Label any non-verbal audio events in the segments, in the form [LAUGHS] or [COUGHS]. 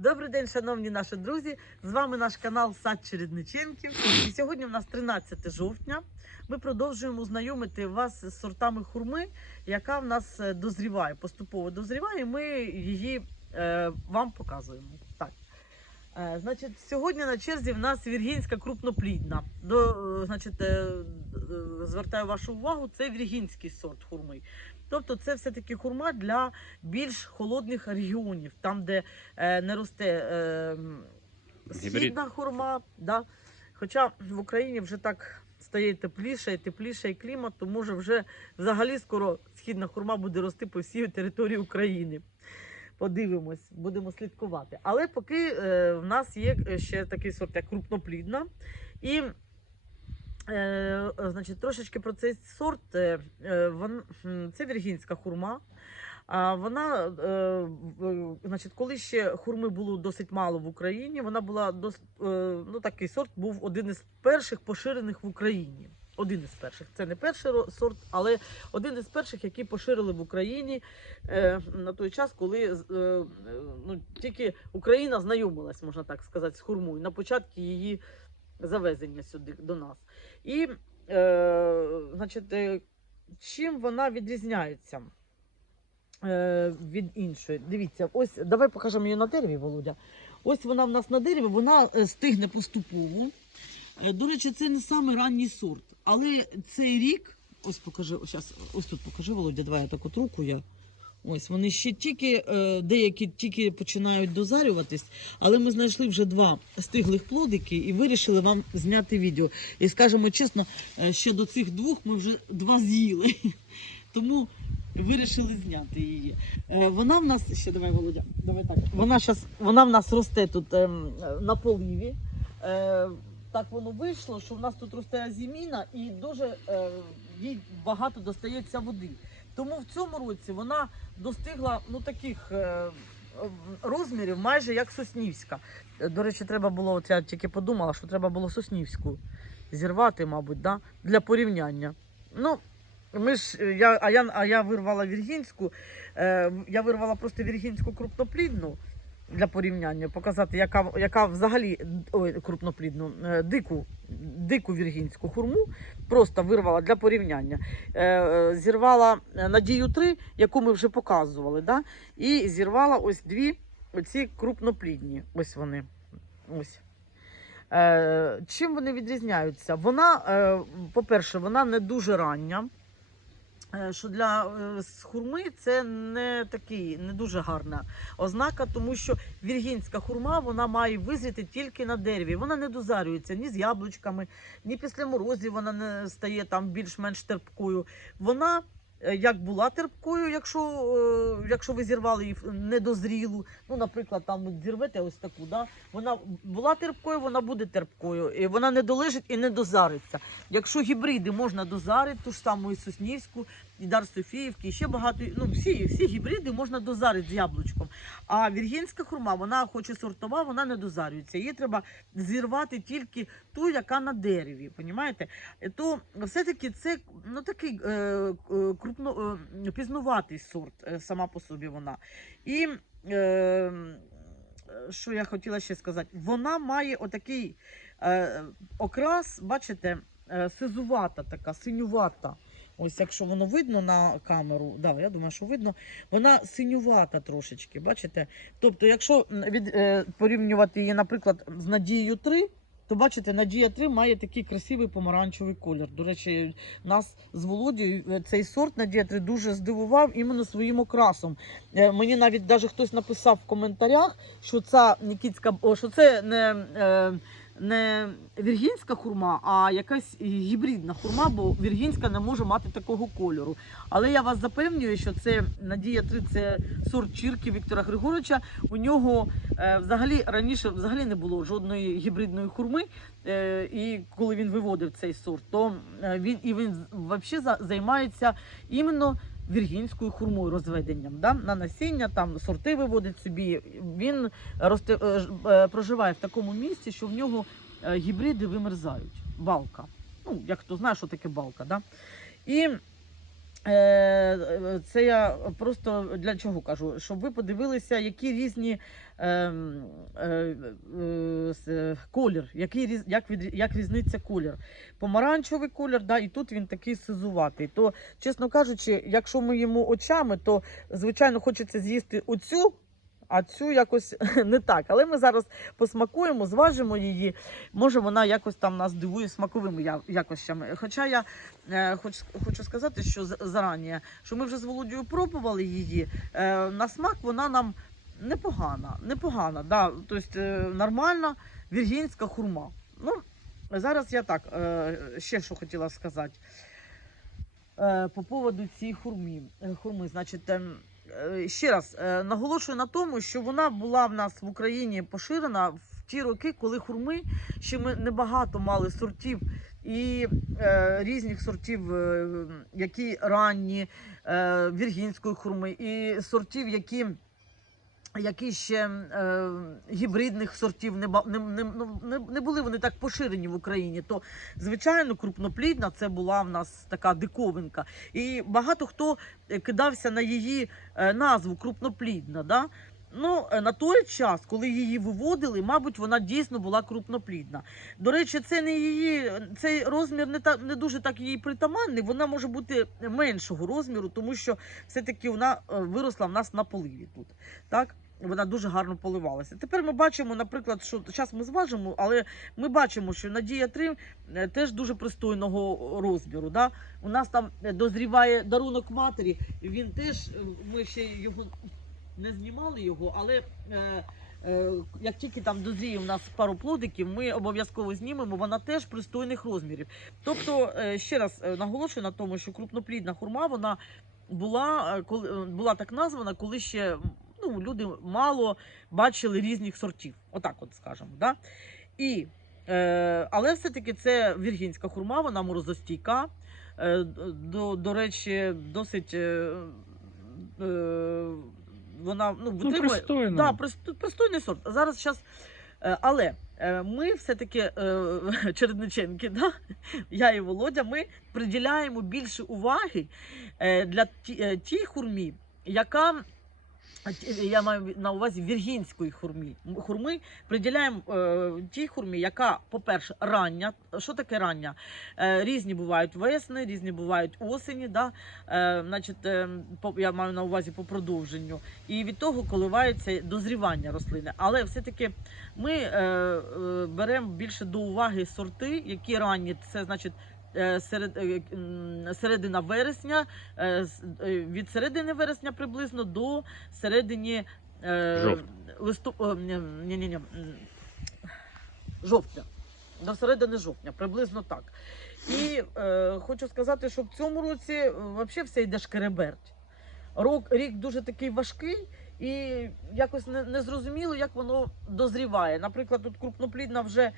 Добрий день, шановні наші друзі! З вами наш канал Сад Чередниченків. І сьогодні у нас 13 жовтня. Ми продовжуємо знайомити вас з сортами хурми, яка в нас е, дозріває, поступово дозріває. і Ми її е, вам показуємо. Так. Е, значить, сьогодні на черзі в нас віргінська крупноплідна. До, е, значить, е, е, звертаю вашу увагу, це віргінський сорт хурми. Тобто це все-таки хурма для більш холодних регіонів, там, де е, не росте е, східна хурма. Да? Хоча в Україні вже так стає тепліше і тепліше і клімат, то може вже взагалі скоро східна хурма буде рости по всій території України. Подивимось, будемо слідкувати. Але поки е, в нас є ще такий сорт, як крупноплідна. І Е, значить, трошечки про цей сорт. Е, е, це віргінська хурма. А вона, е, значить, коли ще хурми було досить мало в Україні, вона була дос, е, ну, такий сорт був один із перших поширених в Україні. Один із перших. Це не перший сорт, але один із перших, які поширили в Україні е, на той час, коли е, е, ну, тільки Україна знайомилась, можна так сказати, з хурмою на початку її завезення сюди до нас. І, е, значить, е, чим вона відрізняється е, від іншої? Дивіться, ось давай покажемо її на дереві, Володя. Ось вона в нас на дереві, вона е, стигне поступово. Е, До речі, це не саме ранній сорт, але цей рік, ось покажи, ось, ось тут покажи, Володя, давай я так от руку я. Ось вони ще тільки, е, деякі тільки починають дозарюватись, але ми знайшли вже два стиглих плодики і вирішили вам зняти відео. І скажемо чесно, е, ще до цих двох ми вже два з'їли. [LAUGHS] Тому вирішили зняти її. Е, Вона в нас ще давай, Володя, давай так. Вона щас, вона в нас росте тут ем, на поливі. Так воно вийшло, що в нас тут росте азіміна і дуже їй багато достається води. Тому в цьому році вона достигла ну таких. е, Розмірів майже як Соснівська. Е, До речі, треба було, от я тільки подумала, що треба було Соснівську зірвати, мабуть, да? для порівняння. Ну, ми ж, е, я, а, я, а я вирвала віргінську, я вирвала просто віргінську крупноплідну для порівняння, показати, яка, яка взагалі ой, крупноплідну, е, дику, дику віргінську хурму, просто вирвала для порівняння. Е, е, зірвала Надію 3, яку ми вже показували, да? і зірвала ось дві оці крупноплідні. Ось вони. Ось. Чим вони відрізняються? Вона, по-перше, вона не дуже рання. Е, Що для е, хурми це не такий, не дуже гарна ознака, тому що віргінська хурма вона має визріти тільки на дереві. Вона не дозарюється ні з яблучками, ні після морозів вона не стає там більш-менш терпкою. Вона як була терпкою, якщо, е, якщо ви зірвали її недозрілу, ну, наприклад, там зірвете ось таку, да? вона була терпкою, вона буде терпкою. І вона не долежить і не дозариться. Якщо гібриди можна дозарити, ту ж саму і Соснівську, і Дар Софіївки, ще багато, ну, всі, всі гібриди можна дозарити з яблучком. А віргінська хурма, вона хоч сортова, вона не дозарюється. Її треба зірвати тільки ту, яка на дереві. Понімаєте? То все-таки це ну, такий е, е, крупно, е, пізнуватий сорт е, сама по собі вона. І е, що я хотіла ще сказати, вона має отакий е, окрас, бачите, е, сизувата така, синювата. Ось якщо воно видно на камеру, да, я думаю, що видно, вона синювата трошечки, бачите? Тобто, якщо від, е, порівнювати її, наприклад, з Надією 3, то бачите, Надія 3 має такий красивий помаранчевий колір. До речі, нас з Володією е, цей сорт Надія 3 дуже здивував іменно своїм окрасом. Е, Мені навіть даже хтось написав в коментарях, що ця Нікітська, о, що це не, е, не віргінська хурма, а якась гібридна хурма, бо віргінська не може мати такого кольору. Але я вас запевнюю, що це Надія 3 це сорт чірки Віктора Григоровича. У нього е, взагалі раніше взагалі не було жодної гібридної хурми. Е, і коли він виводив цей сорт, то е, він і він взагалі за- займається іменно віргінською хурмою розведенням. Да? На насіння там сорти виводить собі. Він росте, е, е, проживає в такому місці, що в нього е, гібриди вимерзають. Балка. Ну, як хто знає, що таке балка. Да? І Це я просто для чого кажу, щоб ви подивилися, які різні ем, е, е, колір, який, як, від, як різниця колір. Помаранчевий колір, да, і тут він такий сизуватий. То, чесно кажучи, якщо ми їмо очами, то звичайно хочеться з'їсти оцю. А цю якось [LAUGHS] не так. Але ми зараз посмакуємо, зважимо її. Може, вона якось там нас дивує смаковими я- якостями. Хоча я е, хоч, хочу сказати, що зарані, що ми вже з Володією пробували її. Е, на смак вона нам непогана. Непогана, да, тобто е, нормальна віргінська хурма. Ну, зараз я так, ще що хотіла сказати. По поводу цієї хурмі. Е, хурми. Значить, ем, ще раз е, наголошую на тому, що вона була в нас в Україні поширена в ті роки, коли хурми ще ми небагато мали сортів і е, різних сортів, е, які ранні е, віргінської хурми, і сортів, які. Які ще е, гібридних сортів не, не, не, ну, не, не були вони так поширені в Україні, то звичайно крупноплідна це була в нас така диковинка. І багато хто е, кидався на її е, назву крупноплідна. Да? Ну, е, на той час, коли її виводили, мабуть, вона дійсно була крупноплідна. До речі, це не її, цей розмір не та не дуже так їй притаманний. Вона може бути меншого розміру, тому що все-таки вона е, виросла в нас на поливі тут. Так? Вона дуже гарно поливалася. Тепер ми бачимо, наприклад, що зараз ми зважимо, але ми бачимо, що Надія 3 е, теж дуже пристойного розміру. Да? У нас там дозріває дарунок матері. Він теж ми ще його не знімали його, але е, е, як тільки там дозріє у нас пару плодиків, ми обов'язково знімемо. Вона теж пристойних розмірів. Тобто, е, ще раз е, наголошую на тому, що крупноплідна хурма вона була, е, коли е, була так названа, коли ще ну, люди мало бачили різних сортів. Отак, от скажемо. Да? І, але все-таки це віргінська хурма, вона морозостійка. До, до речі, досить. Вона ну, Ну, пристойно. Да, прист- пристойний сорт. Зараз щас, е, але е, ми все-таки е, [LAUGHS] Чередниченки, да? я і Володя, ми приділяємо більше уваги е, для ті, е, тій хурмі, яка. Я маю на увазі віргінської хурмі. Хурми приділяємо е, тій хурмі, яка, по-перше, рання. Що таке рання? Е, різні бувають весни, різні бувають осені. Да? Е, значить, е, по, я маю на увазі по продовженню. І від того коливається дозрівання рослини. Але все-таки ми е, е, беремо більше до уваги сорти, які ранні. Це значить. Е, Серед, е, середина вересня, е, від середини вересня приблизно до середини Жовтня. листу, ні, ні, ні, жовтня. До середини жовтня, приблизно так. І е, хочу сказати, що в цьому році взагалі все йде шкереберть. Рок, рік дуже такий важкий, і якось не, не зрозуміло, як воно дозріває. Наприклад, тут крупноплідна вже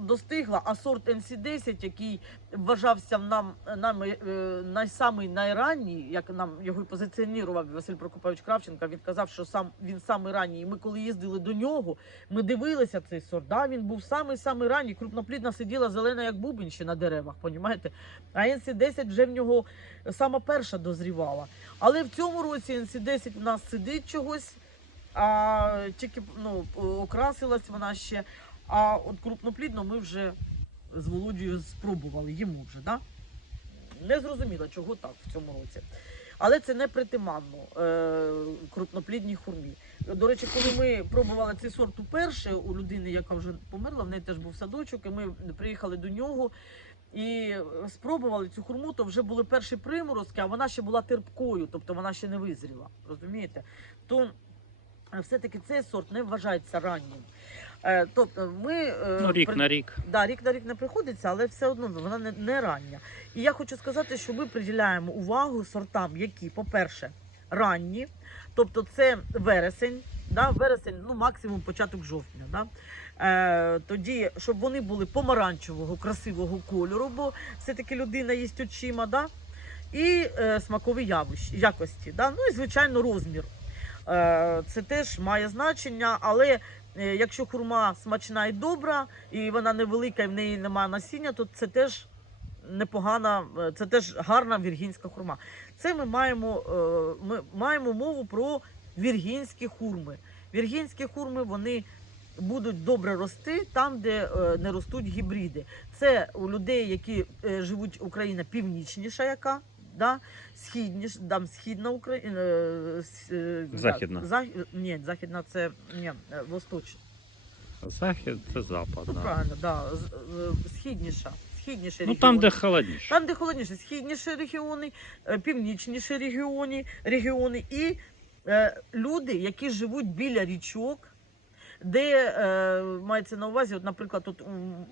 достигла, а сорт NC10, який вважався нам, нами е, найсамий найранній, як нам його позиціонував Василь Прокопович Кравченко, він казав, що сам він самий ранній. І ми коли їздили до нього, ми дивилися цей сорт. Да, він був самий самий ранній. Крупноплідна сиділа зелена, як бубен ще на деревах, понімаєте? А NC10 вже в нього сама перша дозрівала. Але в цьому році NC10 в нас сидить чогось, а тільки ну, окрасилась вона ще. А от крупноплідно ми вже з Володією спробували, їмо вже, да? Не зрозуміло, чого так в цьому році. Але це не притиманно е, крупноплідній хурмі. До речі, коли ми пробували цей сорт уперше у людини, яка вже померла, в неї теж був садочок, і ми приїхали до нього і спробували цю хурму, то вже були перші приморозки, а вона ще була терпкою, тобто вона ще не визріла. Розумієте? То все-таки цей сорт не вважається раннім. Е, тобто ми е, Ну, рік при- на рік. Да, рік на рік не приходиться, але все одно вона не, не рання. І я хочу сказати, що ми приділяємо увагу сортам, які, по-перше, ранні, тобто це вересень, да, вересень, ну максимум початок жовтня. Да. Е, тоді, щоб вони були помаранчевого, красивого кольору, бо все-таки людина їсть очима, да? і е, смакові явищ, якості. Да? Ну і звичайно розмір. Е, це теж має значення, але е, якщо хурма смачна і добра, і вона невелика, і в неї немає насіння, то це теж непогана, е, це теж гарна віргінська хурма. Це ми маємо, ми маємо мову про віргінські хурми. Віргінські хурми вони будуть добре рости там, де не ростуть гібриди. Це у людей, які живуть Україна північніша, яка. Да? Східніш, там східна Україна. Е, е, да, Західна. Зах- ні, західна це ні, е, восточна. Захід це запад. Ну, Да. правильно, да. Східніша. Східніше Ну регіони. там, де холодніше. Там, де холодніше, східніші регіони, північніші регіони, регіони і е, люди, які живуть біля річок, де е, мається на увазі, от, наприклад, тут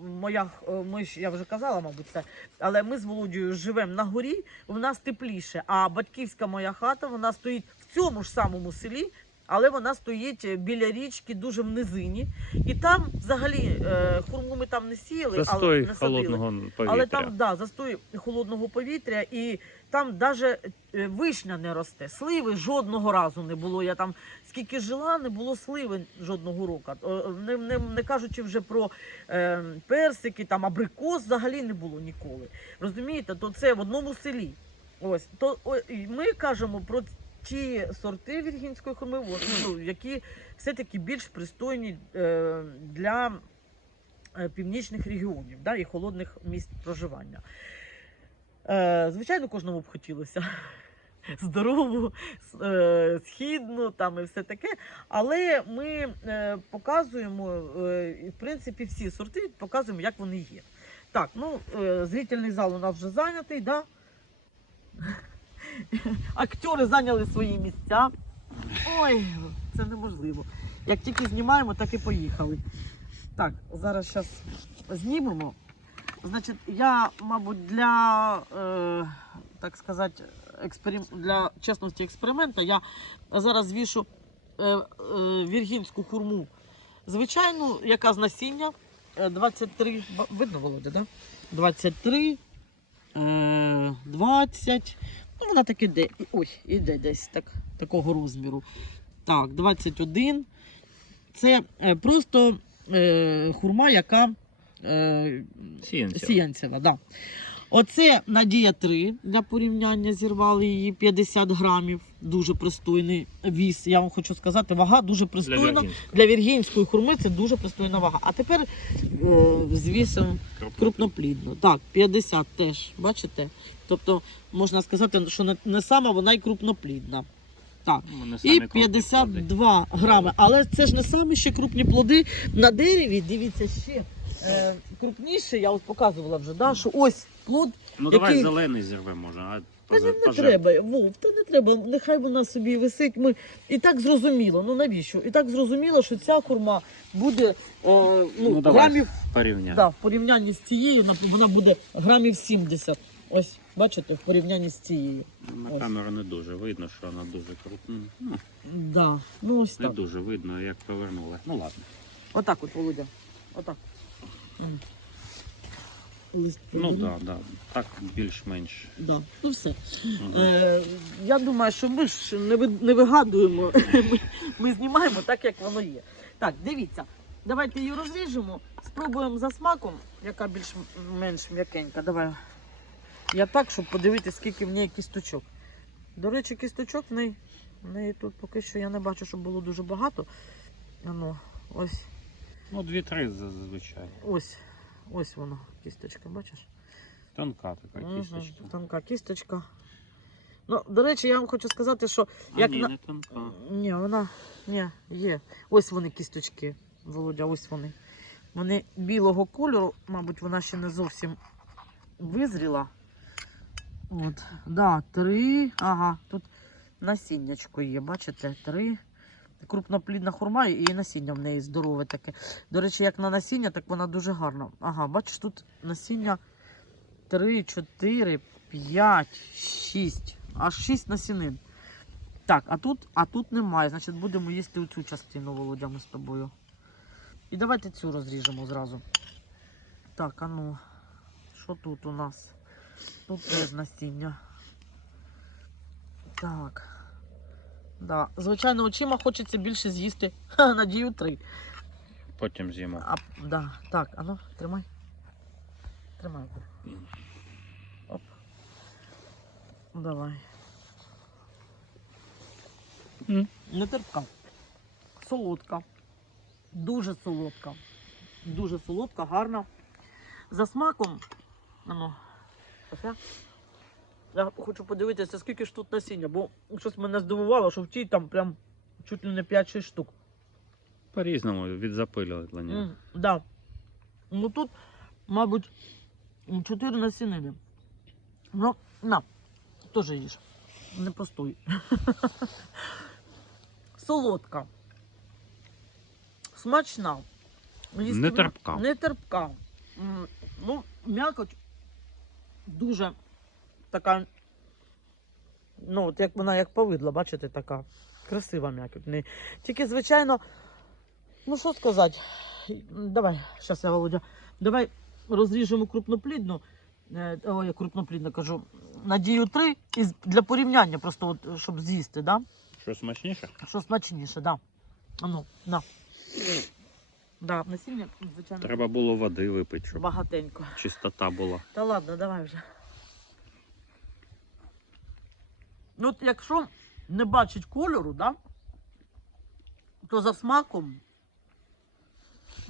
моя е, ми ж я вже казала, мабуть, це, але ми з Володією живемо на горі, в нас тепліше. А батьківська моя хата вона стоїть в цьому ж самому селі. Але вона стоїть е, біля річки дуже в низині, і там взагалі е, хурму ми там не сіяли, але не садили. холодного повітря. Але там да, застой холодного повітря, і там навіть вишня не росте. Сливи жодного разу не було. Я там скільки жила, не було сливи жодного року. Не, не, не кажучи вже про е, персики, там абрикос взагалі не було ніколи. Розумієте, то це в одному селі. Ось то о, ми кажемо про ті сорти віргінської хурми, ну, які все-таки більш пристойні е, для е, північних регіонів да, і холодних місць проживання. Е, звичайно, кожному б хотілося [LAUGHS] здорову, східну там і все таке. Але ми показуємо, в принципі, всі сорти показуємо, як вони є. Так, ну, зрительний зал у нас вже зайнятий, да? [LAUGHS] Актори зайняли свої місця. Ой, це неможливо. Як тільки знімаємо, так і поїхали. Так, зараз зараз знімемо. Значить, я, мабуть, для, е, так сказати, експерим... для чесності експерименту, я зараз звішу е, е, віргінську хурму. Звичайну, яка з насіння е, 23. Видно, Володя, да? 23, е, 20. Вона так іде. Ой, іде десь так, такого розміру. Так, 21. Це е, просто е, хурма, яка е, сіянцева. сіянцева. Да. Оце Надія 3 для порівняння зірвали її 50 грамів. Дуже пристойний віс. Я вам хочу сказати, вага дуже пристойна. Для віргінської хурми це дуже пристойна вага. А тепер о, з вісом крупноплідно. Так, 50 теж, бачите? Тобто можна сказати, що не, не сама вона й крупноплідна. Так. Ну, І самі крупні плоди. 52 грами. Але це ж не самі ще крупні плоди на дереві. Дивіться, ще е, крупніше. Я от показувала вже, да, що ось плод. Ну давай який- зелений зірвемо, може, а Та не, не треба, Вов, та не треба. Нехай вона собі висить. Ми і так зрозуміло. Ну навіщо? І так зрозуміло, що ця хурма буде е, ну, Ну, давай грамів порівняй. да, в порівнянні з цією, вона буде грамів 70. Ось, бачите, в порівнянні з цією. На Ось. камеру не дуже видно, що вона дуже крупна. Ну, Да. Ну ось не так. дуже видно, як повернули. Ну ладно. Отак от, Володя. Отак. Лист Ну так, да, да. так більш-менш. Да. Ну все. Мгм. Е, я думаю, що ми ж не, ви- не вигадуємо. [LAUGHS] Ми, ми знімаємо так, як воно є. Так, дивіться. Давайте її розріжемо. Спробуємо за смаком, яка більш-менш м'якенька. Давай. Я так, щоб подивитися, скільки в неї кісточок. До речі, кісточок в неї, в неї тут поки що я не бачу, щоб було дуже багато. Ану, ось, Ну, дві-три зазвичай. ось, ось воно, кісточка, бачиш? Тонка така Мгм, кісточка. Тонка кісточка. Ну, до речі, я вам хочу сказати, що А як ні, на- не тонка. ні, вона ні, є. Ось вони кісточки, Володя, ось вони. Вони білого кольору, мабуть, вона ще не зовсім визріла. От, да, три. Ага, тут насіннячко є, бачите, три. Крупноплідна хурма і насіння в неї здорове таке. До речі, як на насіння, так вона дуже гарна. Ага, бачиш, тут насіння 3, 4, 5, 6. Аж 6 насінин. Так, а тут, а тут немає. Значить, будемо їсти оцю частину, Володя, ми з тобою. І давайте цю розріжемо зразу. Так, а ну, що тут у нас? Тут теж насіння. Так. Да. Звичайно, очима хочеться більше з'їсти. [LAUGHS] Надію три. Потім з'їмо. А, да. Так, а ну, тримай. Тримай. Давай. Не терпка. Солодка. Дуже солодка. Дуже солодка, гарна. За смаком. Ану, таке. Я хочу подивитися, скільки ж тут насіння, бо щось мене здивувало, що в тій там прям чуть ли не 5-6 штук. По-різному від запилювання. М, да. Ну тут, мабуть, 4 насінини. Ну, на, теж їж. Не простой. [LAUGHS] Солодка. Смачна. Не терпка. Не терпка. Ну, м'якоть дуже така. Ну, от як вона як повидла, бачите, така красива м'якоть. Тільки, звичайно, ну що сказати, давай, зараз я Володя, давай розріжемо крупноплідну. Е, Ой, я крупноплідно кажу. Надію 3 і для порівняння, просто от, щоб з'їсти, да? Що смачніше? що смачніше, да. Ану, на. Да, насіння, звичайно, Треба було води випити, щоб багатенько. чистота була. Та ладно, давай вже. Ну, от якщо не бачить кольору, да, то за смаком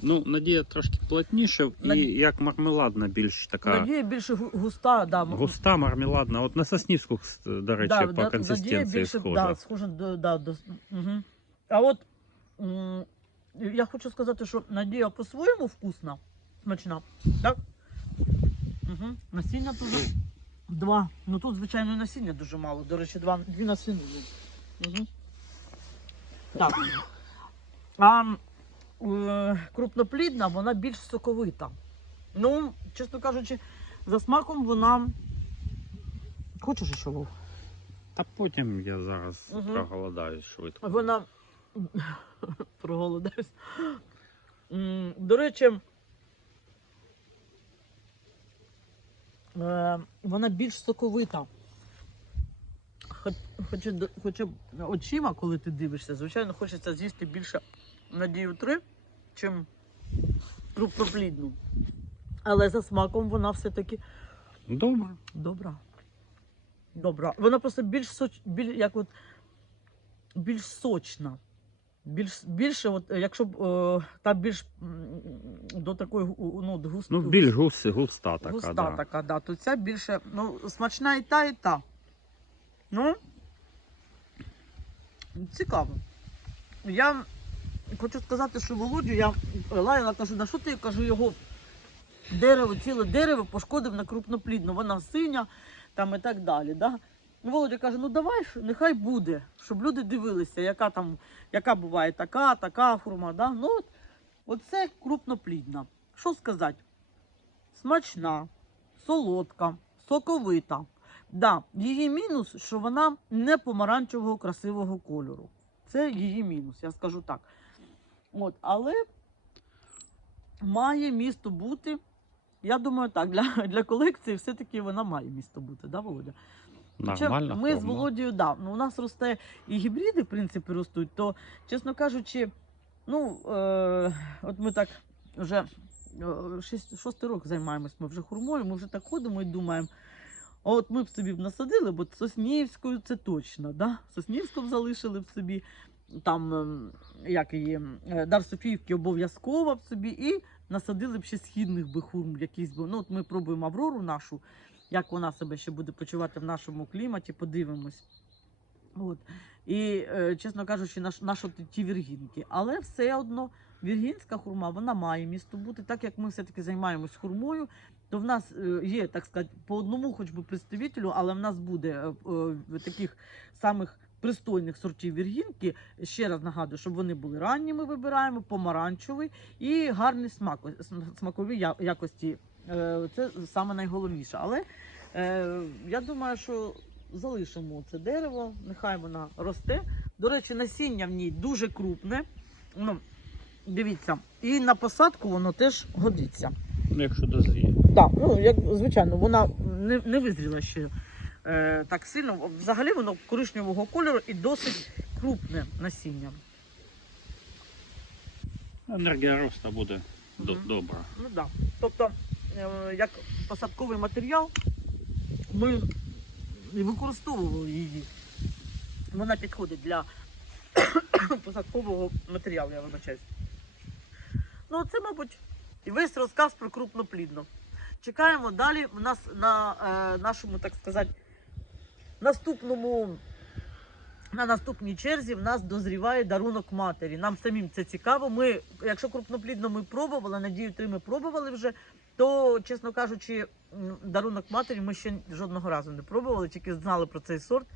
Ну, Надія трошки плотніше і як мармеладна більш така надія більше густа, да, густа мармеладна. От на Соснівську, до речі, да, по да, надія консистенції більше, схожа. Да, схоже до, да, до, угу. А от я хочу сказати, що надія по-своєму вкусна, смачна, так? Угу. Насіння тут два. Ну тут, звичайно, насіння дуже мало. До речі, два, дві насіння. Угу. Так. А е, крупноплідна, вона більш соковита. Ну, чесно кажучи, за смаком вона. Хочеш ще Вов? Та потім я зараз Мгм. проголодаюсь швидко. Вона [LAUGHS] проголодаюсь. До речі, вона більш соковита. Хоч- Хоча, хоча очима, коли ти дивишся, звичайно, хочеться з'їсти більше надію 3, чим крупноплідну. Але за смаком вона все-таки Добре. Добра. Добра. Вона просто більш соч, біль, як от, більш сочна. Більш, більше, от, е, якщо б е, та більш до такої ну, от Ну, більш гус, густа така, густа да. така, да. То ця більше ну, смачна і та, і та. Ну, цікаво. Я хочу сказати, що Володю я лаяла, кажу, да що ти кажу, його дерево, ціле дерево пошкодив на крупноплідну, вона синя там і так далі. Да? Володя каже, ну давай, нехай буде, щоб люди дивилися, яка там, яка буває така, така хурма. Да? Ну, от, оце крупноплідна. Що сказати? Смачна, солодка, соковита. Да, її мінус, що вона не помаранчевого красивого кольору. Це її мінус, я скажу так. От, але має місто бути. Я думаю, так, для, для колекції все-таки вона має місто бути, да, Володя? Нормально. Ми з. Володією, да, ну, у нас росте і гібриди, в принципі, ростуть, то, чесно кажучи, ну, е, от ми так вже е, шість, шостий рок займаємось, ми вже хурмою, ми вже так ходимо і думаємо, а от ми б собі б насадили, бо Соснівською це точно, да? Соснівську б залишили б собі, там, ем, як її, е, Дар Софіївки обов'язково б собі, і насадили б ще східних би хурм якісь. Ну, от ми пробуємо Аврору нашу, як вона себе ще буде почувати в нашому кліматі, подивимось. От. І, е, чесно кажучи, наш, наш от ті віргінки. Але все одно віргінська хурма вона має місто бути. Так як ми все-таки займаємось хурмою, то в нас е, є, так сказати, по одному хоч би представителю, але в нас буде е, таких самих пристойних сортів віргінки. Ще раз нагадую, щоб вони були ранні, ми вибираємо, помаранчевий і гарний смак, смакові якості. Е, Це саме найголовніше. Але е, я думаю, що залишимо це дерево, нехай вона росте. До речі, насіння в ній дуже крупне. Ну, дивіться, і на посадку воно теж годиться. Ну, якщо дозріє. Так, ну як звичайно, вона не, не визріла ще е, так сильно. Взагалі воно коричневого кольору і досить крупне насіння. Енергія росту буде Мгм. добра. Ну так. Да. Тобто, як посадковий матеріал, ми використовували її. Вона підходить для [COUGHS] посадкового матеріалу, я вибачаюсь. Ну, це, мабуть, і весь розказ про крупноплідно. Чекаємо далі. У нас на е, нашому, так сказати, наступному. На наступній черзі в нас дозріває дарунок матері. Нам самим це цікаво. Ми, якщо крупноплідно ми пробували, надію, три ми пробували вже, то, чесно кажучи, дарунок матері ми ще жодного разу не пробували, тільки знали про цей сорт.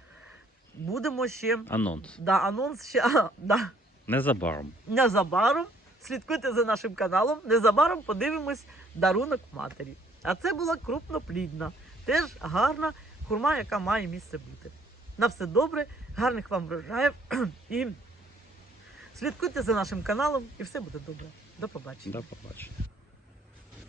Будемо ще. Анонс. Да, анонс ще а, да, Незабаром. незабаром. Слідкуйте за нашим каналом. Незабаром подивимось дарунок матері. А це була крупноплідна, теж гарна хурма, яка має місце бути. На все добре, гарних вам врожаїв і слідкуйте за нашим каналом, і все буде добре. До побачення. До побачення.